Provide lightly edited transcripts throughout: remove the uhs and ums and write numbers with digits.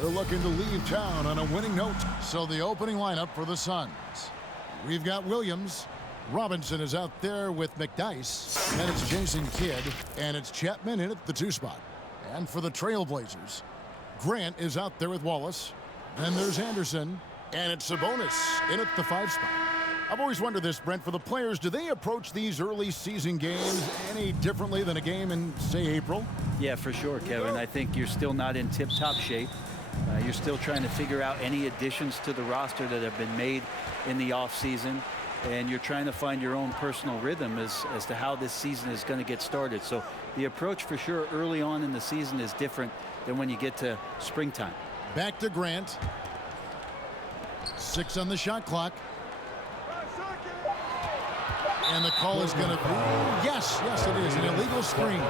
They're looking to leave town on a winning note. So the opening lineup for the Suns. We've got Williams. Robinson is out there with McDyess. Then it's Jason Kidd. And it's Chapman in at the 2 spot. And for the Trailblazers, Grant is out there with Wallace. Then there's Anderson. And it's Sabonis in at the 5 spot. I've always wondered this, Brent, for the players, do they approach these early season games any differently than a game in, say, April? Yeah, for sure, Kevin. I think you're still not in tip-top shape. You're still trying to figure out any additions to the roster that have been made in the offseason. And you're trying to find your own personal rhythm as to how this season is going to get started. So the approach for sure early on in the season is different than when you get to springtime. Back to Grant. 6 on the shot clock. And the call is going to be, yes, it is, an illegal screen.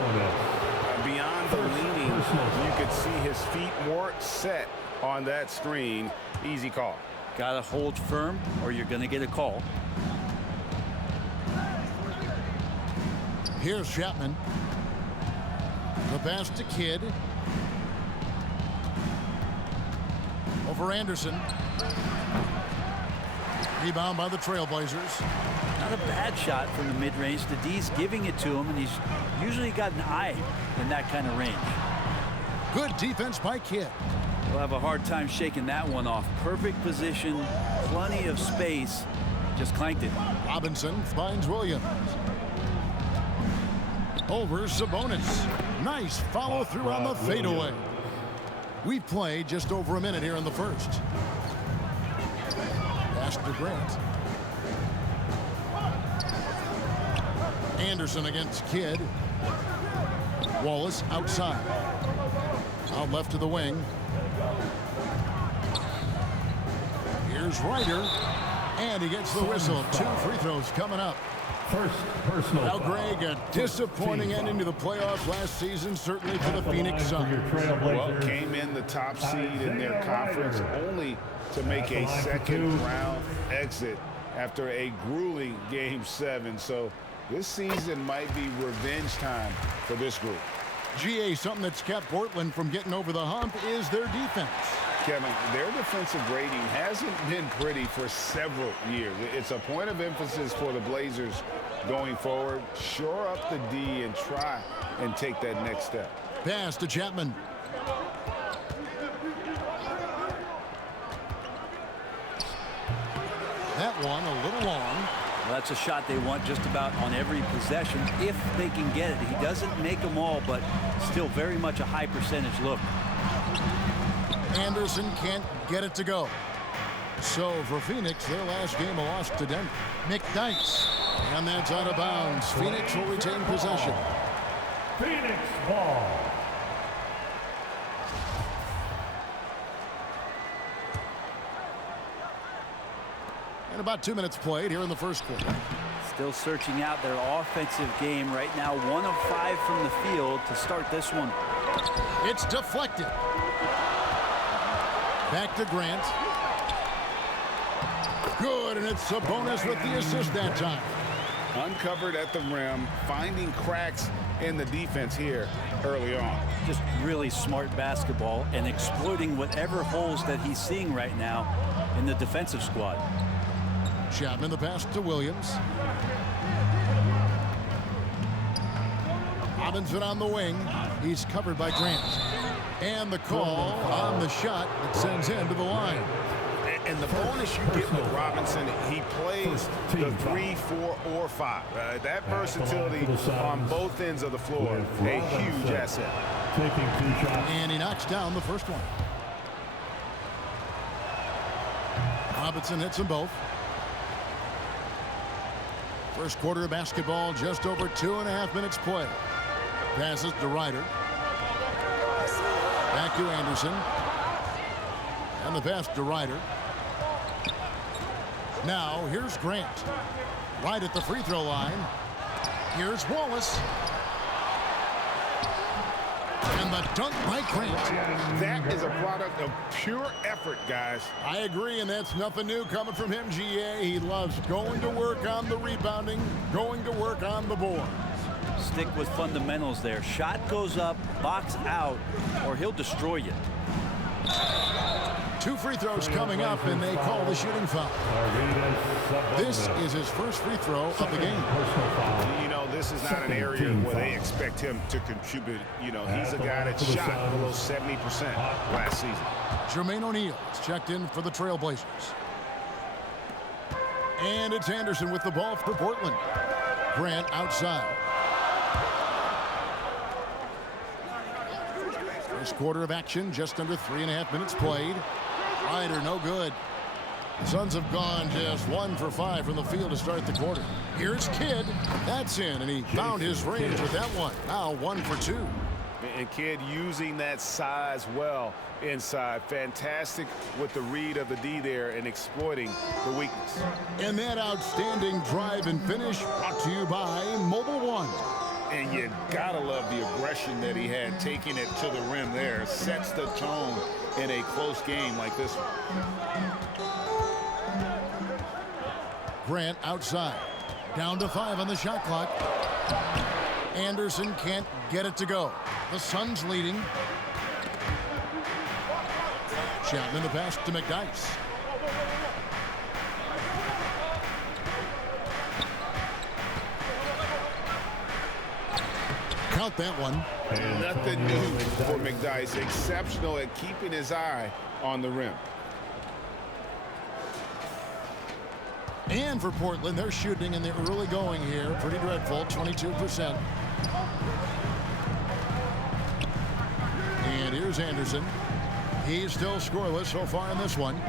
Beyond the leaning, you could see his feet more set on that screen. Easy call. Got to hold firm or you're going to get a call. Here's Chapman. The pass to Kidd. Over Anderson. Rebound by the Trailblazers. Not a bad shot from the mid-range. The D's giving it to him, and he's usually got an eye in that kind of range. Good defense by Kidd. He'll have a hard time shaking that one off. Perfect position, plenty of space. Just clanked it. Robinson finds Williams. Over Sabonis. Nice follow through on the fadeaway. We've played just over a minute here in the first. Pass to Grant. Anderson against Kidd. Wallace outside. Out left to the wing. Here's Ryder. And he gets the whistle. 2 free throws coming up. First personal. Now, Greg, a disappointing ending to the playoffs last season, certainly for the Phoenix Suns. Well, came in the top seed in their conference only to make a second-round exit after a grueling Game 7. So this season might be revenge time for this group. GA, something that's kept Portland from getting over the hump is their defense. Kevin, their defensive rating hasn't been pretty for several years. It's a point of emphasis for the Blazers going forward. Shore up the D and try and take that next step. Pass to Chapman. That one a little long. Well, that's a shot they want just about on every possession if they can get it. He doesn't make them all, but still very much a high percentage look. Anderson can't get it to go. So for Phoenix, their last game a loss to Denver. McDyess. And that's out of bounds. Phoenix will retain possession. Phoenix ball. And about 2 minutes played here in the first quarter. Still searching out their offensive game right now. 1 of 5 from the field to start this one. It's deflected. Back to Grant. Good, and it's Sabonis with the assist that time. Uncovered at the rim, finding cracks in the defense here early on. Just really smart basketball and exploiting whatever holes that he's seeing right now in the defensive squad. Chapman the pass to Williams. Robinson on the wing. He's covered by Grant. And the call on the shot that sends him to the line. And the bonus you get with Robinson, he plays the 3, 4, or 5. That versatility on both ends of the floor, a huge asset. Taking 2 shots. And he knocks down the first one. Robinson hits them both. First quarter of basketball, just over 2.5 minutes play. Passes to Ryder. Back to Anderson. And the pass to Ryder. Now, here's Grant. Right at the free throw line. Here's Wallace. And the dunk by Grant. That is a product of pure effort, guys. I agree, and that's nothing new coming from him, GA. He loves going to work on the rebounding, going to work on the board. Stick with fundamentals there. Shot goes up, box out, or he'll destroy you. 2 free throws coming up, and they call the shooting foul. This is his first free throw of the game. You know, this is not an area where they expect him to contribute. You know, he's a guy that shot below 70% last season. Jermaine O'Neal is checked in for the Trailblazers. And it's Anderson with the ball for Portland. Grant outside. First quarter of action, just under 3.5 minutes played. Ryder, no good. The Suns have gone just 1 for 5 from the field to start the quarter. Here's Kidd. That's in, and he found his range with that one. Now 1 for 2. And Kidd using that size well inside. Fantastic with the read of the D there and exploiting the weakness. And that outstanding drive and finish brought to you by Mobile One. And you gotta love the aggression that he had taking it to the rim there. Sets the tone in a close game like this one. Grant outside. Down to 5 on the shot clock. Anderson can't get it to go. The Suns leading. Chapman the pass to McDyess. Count that one. Nothing new for McDyess. Exceptional at keeping his eye on the rim. And for Portland, they're shooting in the early going here. Pretty dreadful, 22%. And here's Anderson. He's still scoreless so far in this one.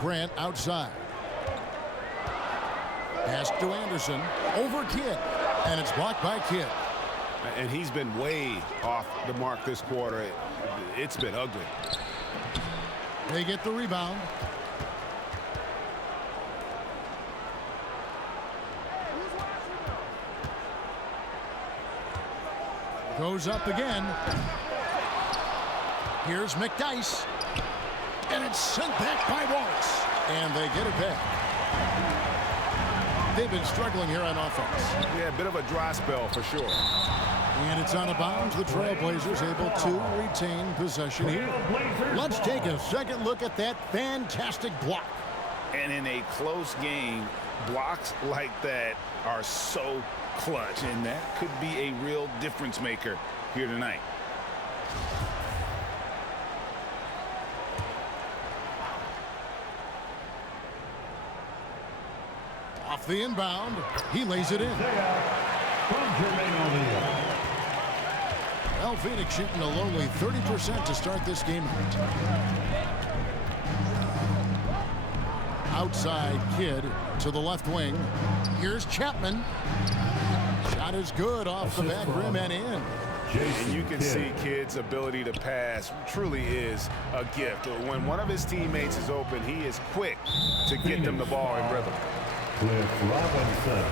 Grant outside. Pass to Anderson. Over Kidd. And it's blocked by Kidd. And he's been way off the mark this quarter. It's been ugly. They get the rebound. Goes up again. Here's McDyess. And it's sent back by Wallace. And they get it back. They've been struggling here on offense. Yeah, a bit of a dry spell for sure. And it's out of bounds. The Trailblazers able to retain possession here. Let's take a second look at that fantastic block. And in a close game, blocks like that are so clutch, and that could be a real difference maker here tonight. Off the inbound, he lays it in. Well, Phoenix shooting a lowly 30% to start this game outside Kidd to the left wing. Here's Chapman. Shot is good off the back rim and in. And you can see Kidd's ability to pass truly is a gift. When one of his teammates is open, he is quick to get them the ball in rhythm. Cliff Robinson.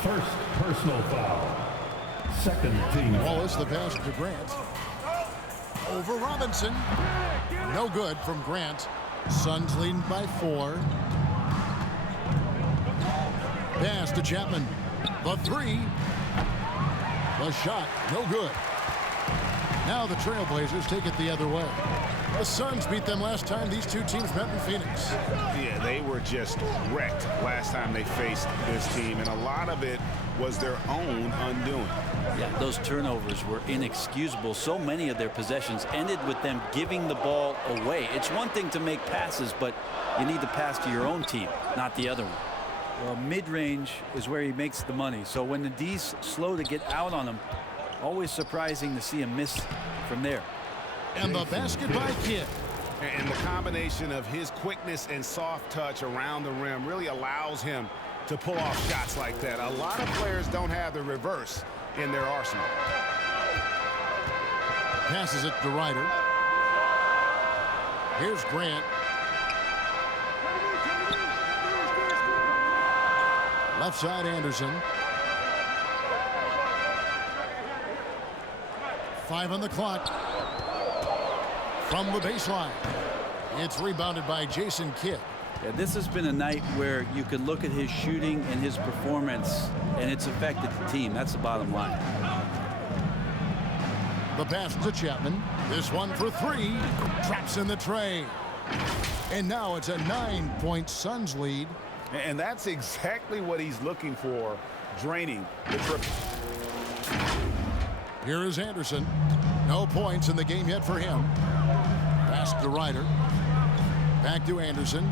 First personal foul. Second team. Wallace the pass to Grant. Over Robinson. No good from Grant. Suns leading by 4. Pass to Chapman. The 3. The shot, no good. Now the Trailblazers take it the other way. The Suns beat them last time these two teams met in Phoenix. Yeah, they were just wrecked last time they faced this team, and a lot of it was their own undoing. Yeah, those turnovers were inexcusable. So many of their possessions ended with them giving the ball away. It's one thing to make passes, but you need to pass to your own team, not the other one. Well, mid-range is where he makes the money. So when the D's slow to get out on him, always surprising to see him miss from there. And the basket by Kidd. And the combination of his quickness and soft touch around the rim really allows him to pull off shots like that. A lot of players don't have the reverse in their arsenal. Passes it to Ryder. Here's Grant. Left side Anderson. 5 on the clock. From the baseline. It's rebounded by Jason Kidd. Yeah, this has been a night where you can look at his shooting and his performance, and it's affected the team. That's the bottom line. The pass to Chapman. This one for three. Traps in the tray. And now it's a 9-point Suns lead. And that's exactly what he's looking for, draining the triple. Here is Anderson. No points in the game yet for him. Pass to Ryder. Back to Anderson.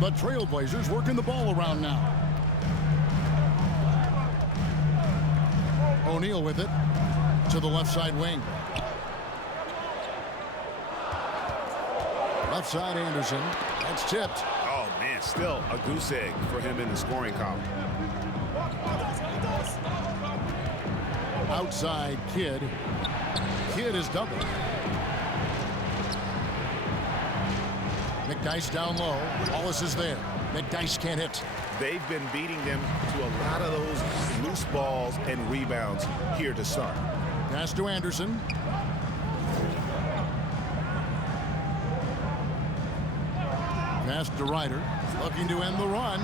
The Trailblazers working the ball around now. O'Neal with it to the left side wing. Left side Anderson. That's tipped. Oh, man, still a goose egg for him in the scoring column. Outside Kidd. Kidd is doubled. McDyess down low. Wallace is there. McDyess can't hit. They've been beating them to a lot of those loose balls and rebounds here to start. Pass to Anderson. Pass to Ryder. Looking to end the run.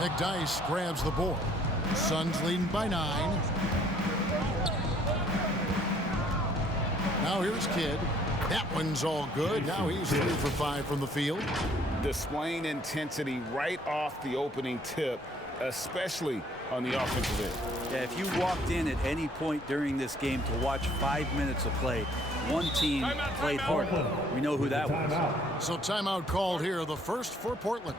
McDyess grabs the board. Suns leading by 9. Now here's Kidd. That one's all good. Now he's 3 for 5 from the field. Displaying intensity right off the opening tip, especially on the offensive end. Yeah, if you walked in at any point during this game to watch 5 minutes of play, one team played hard. We know who that was. So timeout called here, the first for Portland.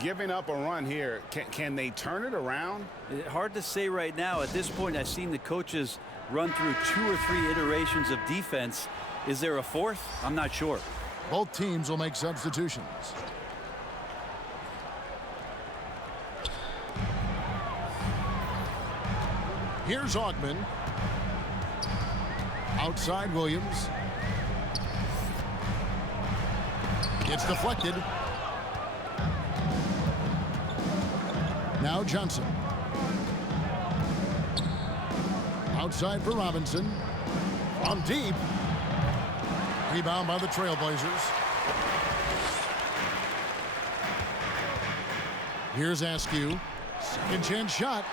Giving up a run here, can they turn it around? Hard to say right now. At this point, I've seen the coaches run through 2 or 3 iterations of defense. Is there a fourth? I'm not sure. Both teams will make substitutions. Here's Augman. Outside Williams. It's deflected. Now Johnson. Outside for Robinson. From deep. Rebound by the Trailblazers. Here's Askew. Second chance shot.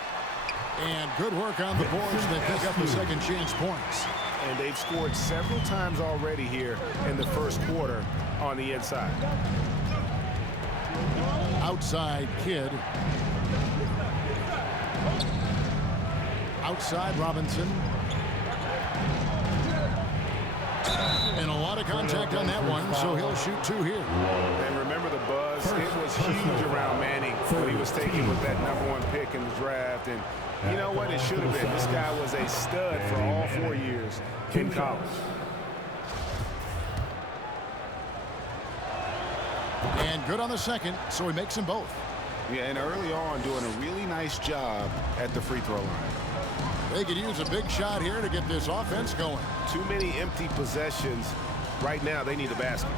And good work on the boards. They pick up the second chance points. And they've scored several times already here in the first quarter on the inside. Outside Kidd. Outside Robinson. And a lot of contact on that one, so he'll shoot 2 here. And remember the buzz. It was huge around Manning when he was taken with that #1 pick in the draft. And you know what? It should have been. This guy was a stud for all 4 years in college. And good on the second, so he makes them both. Yeah, and early on doing a really nice job at the free throw line. They could use a big shot here to get this offense going. Too many empty possessions. Right now, they need a basket.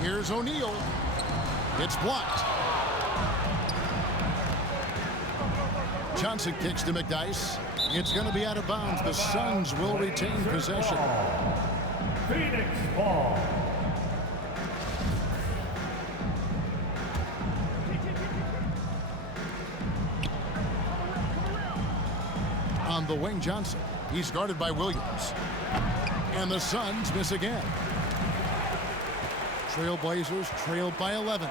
Here's O'Neal. It's blocked. Johnson kicks to McDyess. It's going to be out of bounds. The Suns will retain possession. Phoenix ball. On the wing, Johnson. He's guarded by Williams. And the Suns miss again. Trailblazers trailed by 11.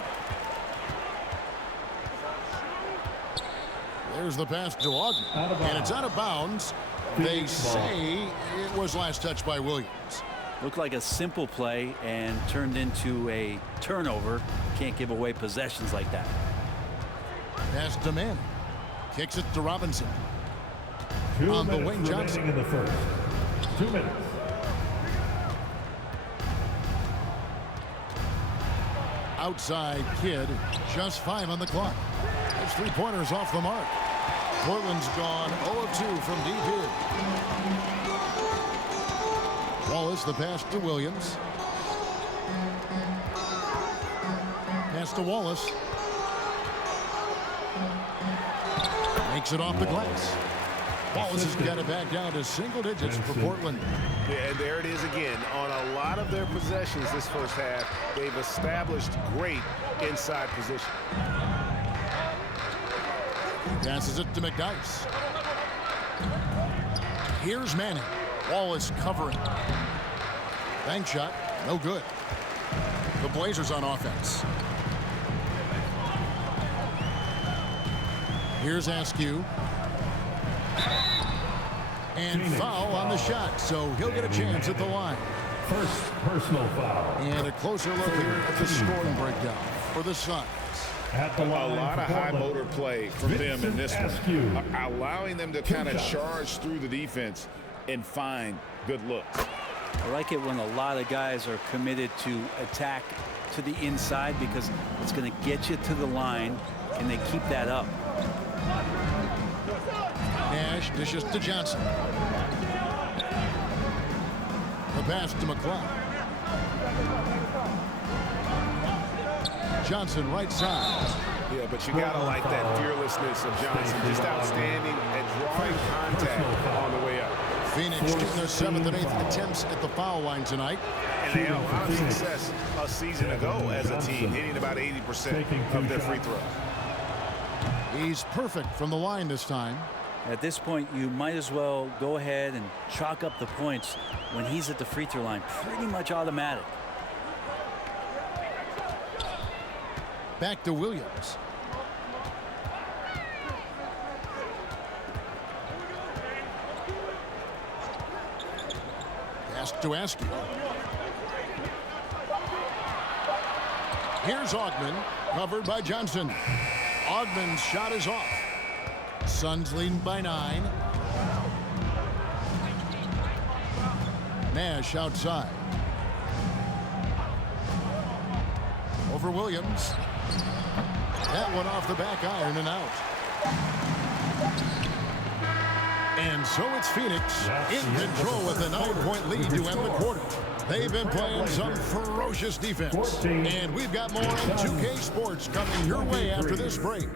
There's the pass to Augman. And it's out of bounds. They say it was last touched by Williams. Looked like a simple play and turned into a turnover. Can't give away possessions like that. Pass to Manning. Kicks it to Robinson. 2 On the minutes wing, Johnson. remaining in the first. 2 minutes. Outside Kidd. Just 5 on the clock. There's 3-pointers off the mark. Portland's gone 0 of 2 from deep here. Wallace, the pass to Williams. Pass to Wallace. Makes it off the glass. Wallace has got it back down to single digits for Portland. Yeah, and there it is again. On a lot of their possessions this first half, they've established great inside position. Passes it to McDyess. Here's Manning. Wallace covering. Bank shot, no good. The Blazers on offense. Here's Askew. And foul on the shot, so he'll get a chance at the line. First personal foul. And a closer look here at the scoring breakdown for the Suns. At the A line lot of for high Portland, motor play from them in this Askew. one, allowing them to kind of charge through the defense and find good looks. I like it when a lot of guys are committed to attack to the inside because it's going to get you to the line, and they keep that up. Nash dishes to Johnson. The pass to McCloud. Johnson right side. Yeah, but you got to like that fearlessness of Johnson. Just outstanding at drawing contact on the way up. Phoenix getting their 7th and 8th attempts at the foul line tonight. And they had a lot of success a season ago as a team, hitting about 80% of their free throws. He's perfect from the line this time. At this point, you might as well go ahead and chalk up the points when he's at the free throw line. Pretty much automatic. Back to Williams. Pass to Askew. Here's Augman, covered by Johnson. Augman's shot is off. Suns leading by 9. Nash outside. Over Williams. That one off the back iron and out. And so it's Phoenix in control with a 9-point lead to end the quarter. They've been playing some ferocious defense. And we've got more on 2K Sports coming your way after this break.